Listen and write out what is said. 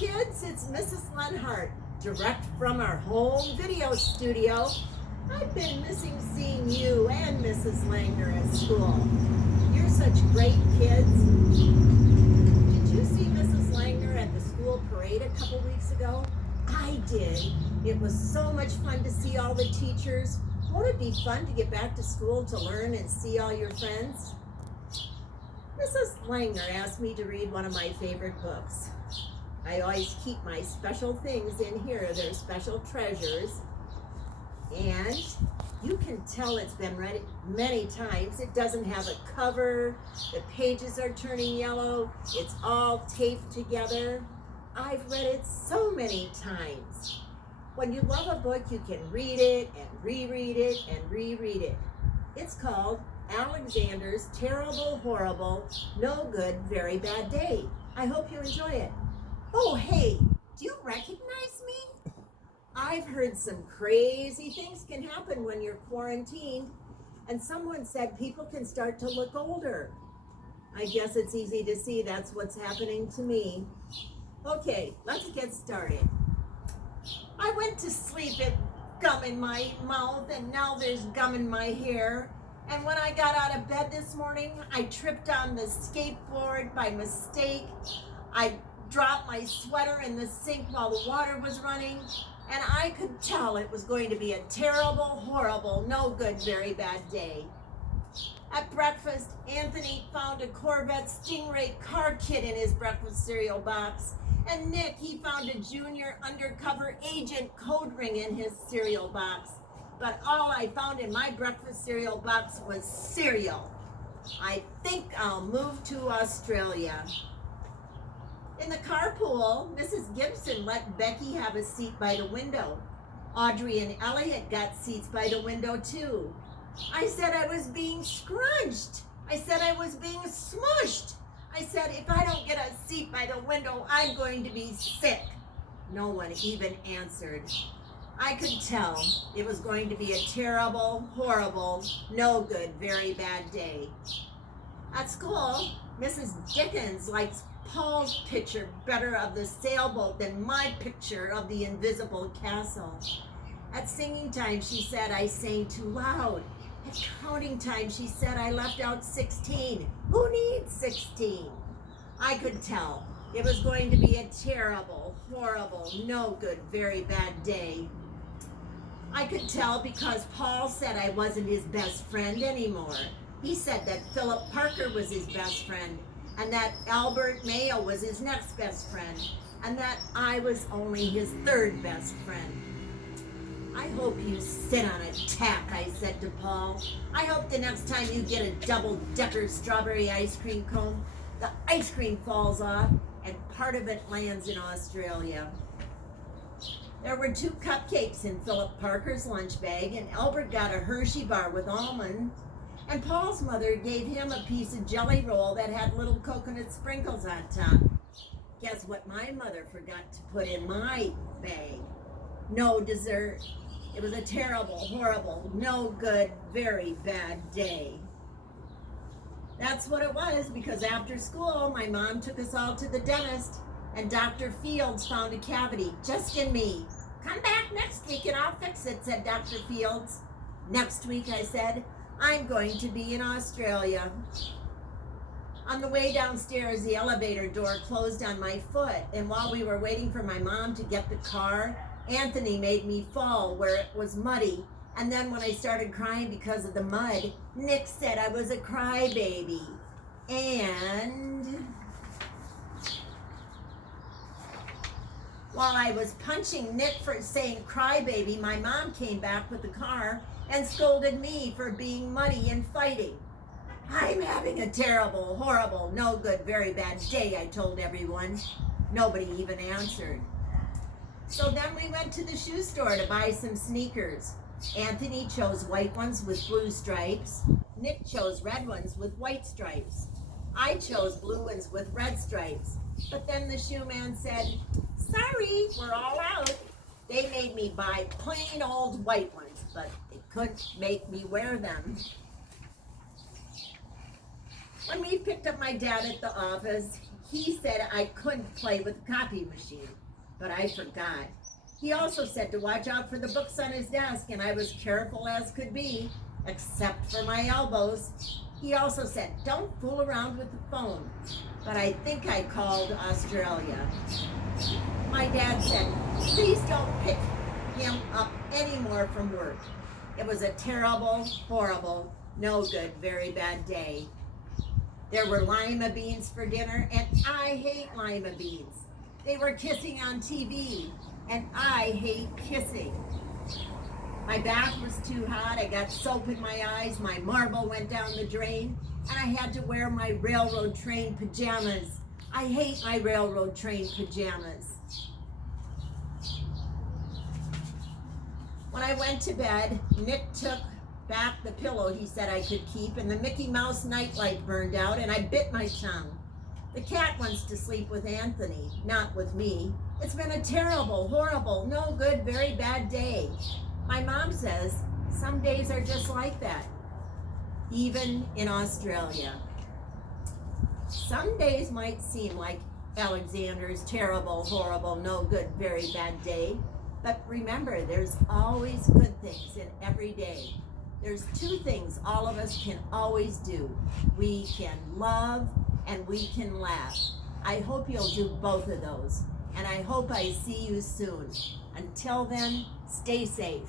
kids, it's Mrs. Lenhart, direct from our home video studio. I've been missing seeing you and Mrs. Langner at school. You're such great kids. Did you see Mrs. Langner at the school parade a couple weeks ago? I did. It was so much fun to see all the teachers. Won't it be fun to get back to school to learn and see all your friends? Mrs. Langner asked me to read one of my favorite books. I always keep my special things in here. They're special treasures. And you can tell it's been read many times. It doesn't have a cover. The pages are turning yellow. It's all taped together. I've read it so many times. When you love a book, you can read it and reread it and reread it. It's called Alexander's Terrible, Horrible, No Good, Very Bad Day. I hope you enjoy it. Oh, hey, do you recognize me? I've heard some crazy things can happen when you're quarantined, and someone said people can start to look older. I guess it's easy to see that's what's happening to me. Okay, let's get started. I went to sleep with gum in my mouth, and now there's gum in my hair. And when I got out of bed this morning, I tripped on the skateboard by mistake. I dropped my sweater in the sink while the water was running, and I could tell it was going to be a terrible, horrible, no good, very bad day. At breakfast, Anthony found a Corvette Stingray car kit in his breakfast cereal box, and Nick, he found a junior undercover agent code ring in his cereal box. But all I found in my breakfast cereal box was cereal. I think I'll move to Australia. In the carpool, Mrs. Gibson let Becky have a seat by the window. Audrey and Elliot got seats by the window too. I said I was being scrunched. I said I was being smushed. I said if I don't get a seat by the window, I'm going to be sick. No one even answered. I could tell it was going to be a terrible, horrible, no good, very bad day. At school, Mrs. Dickens likes Paul's picture better of the sailboat than my picture of the invisible castle. At singing time, she said I sang too loud. At counting time, she said I left out 16. Who needs 16? I could tell it was going to be a terrible, horrible, no good, very bad day. I could tell because Paul said I wasn't his best friend anymore. He said that Philip Parker was his best friend, and that Albert Mayo was his next best friend, and that I was only his third best friend. I hope you sit on a tack, I said to Paul. I hope the next time you get a double-decker strawberry ice cream cone, the ice cream falls off and part of it lands in Australia. There were 2 cupcakes in Philip Parker's lunch bag, and Albert got a Hershey bar with almond, and Paul's mother gave him a piece of jelly roll that had little coconut sprinkles on top. Guess what my mother forgot to put in my bag? No dessert. It was a terrible, horrible, no good, very bad day. That's what it was, because after school, my mom took us all to the dentist, and Dr. Fields found a cavity just in me. Come back next week and I'll fix it, said Dr. Fields. Next week, I said, I'm going to be in Australia. On the way downstairs, the elevator door closed on my foot, and while we were waiting for my mom to get the car, Anthony made me fall where it was muddy, and then when I started crying because of the mud, Nick said I was a crybaby. And while I was punching Nick for saying crybaby, my mom came back with the car and scolded me for being muddy and fighting. I'm having a terrible, horrible, no good, very bad day, I told everyone. Nobody even answered. So then we went to the shoe store to buy some sneakers. Anthony chose white ones with blue stripes. Nick chose red ones with white stripes. I chose blue ones with red stripes. But then the shoe man said, sorry, we're all out. They made me buy plain old white ones, but they couldn't make me wear them. When we picked up my dad at the office, He said I couldn't play with the copy machine, but I forgot. He also said to watch out for the books on his desk, and I was careful as could be, except for my elbows. He also said, don't fool around with the phone, but I think I called Australia. My dad said, please don't pick him up anymore from work. It was a terrible, horrible, no good, very bad day. There were lima beans for dinner, and I hate lima beans. They were kissing on TV, and I hate kissing. My back was too hot, I got soap in my eyes, my marble went down the drain, and I had to wear my railroad train pajamas. I hate my railroad train pajamas. When I went to bed, Nick took back the pillow he said I could keep, and the Mickey Mouse nightlight burned out, and I bit my tongue. The cat wants to sleep with Anthony, not with me. It's been a terrible, horrible, no good, very bad day. My mom says some days are just like that, even in Australia. Some days might seem like Alexander's terrible, horrible, no good, very bad day. But remember, there's always good things in every day. There's two things all of us can always do. We can love and we can laugh. I hope you'll do both of those. And I hope I see you soon. Until then, stay safe.